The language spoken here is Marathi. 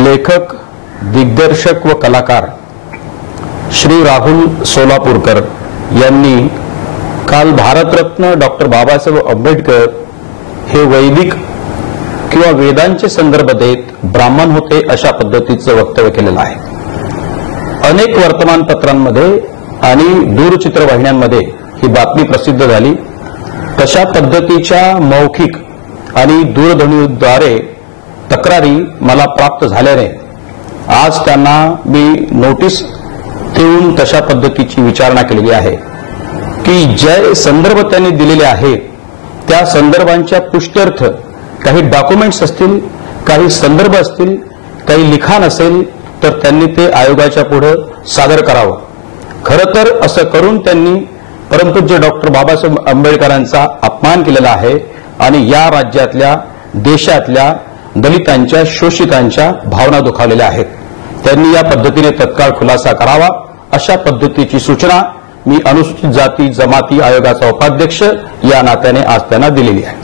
लेखक, दिग्दर्शक व कलाकार श्री राहुल सोलापूरकर यांनी काल भारतरत्न डॉक्टर बाबासाहेब आंबेडकर हे वैदिक किंवा वेदांचे संदर्भ देत ब्राह्मण होते अशा पद्धतीचं वक्तव्य केलेलं आहे। अनेक वर्तमानपत्रांमध्ये आणि दूरचित्रवाहिन्यांमध्ये ही बातमी प्रसिद्ध झाली। तशा पद्धतीच्या मौखिक आणि दूरध्वनीद्वारे तक्रारी मला प्राप्त झाल्याने आज त्यांना मी नोटीस देऊन तशा पद्धतीची विचारणा केलेली आहे की जे संदर्भ त्यांनी दिलेले आहे त्या संदर्भांच्या पुष्ट्यर्थ काही डॉक्युमेंट्स असतील, काही संदर्भ असतील, काही लिखाण असेल तर त्यांनी ते आयोगाच्या पुढे सादर करावं। खरं तर असं करून त्यांनी परमपूज्य डॉक्टर बाबासाहेब आंबेडकरांचा अपमान केलेला आहे आणि या राज्यातल्या, देशातल्या दलितांच्या, शोषितांच्या भावना दुखावलेल्या आहेत। त्यांनी या पद्धतीने तत्काळ खुलासा करावा अशा पद्धतीची सूचना मी अनुसूचित जाती जमाती आयोगाचा उपाध्यक्ष या नात्याने आज त्यांना दिलेली आहे।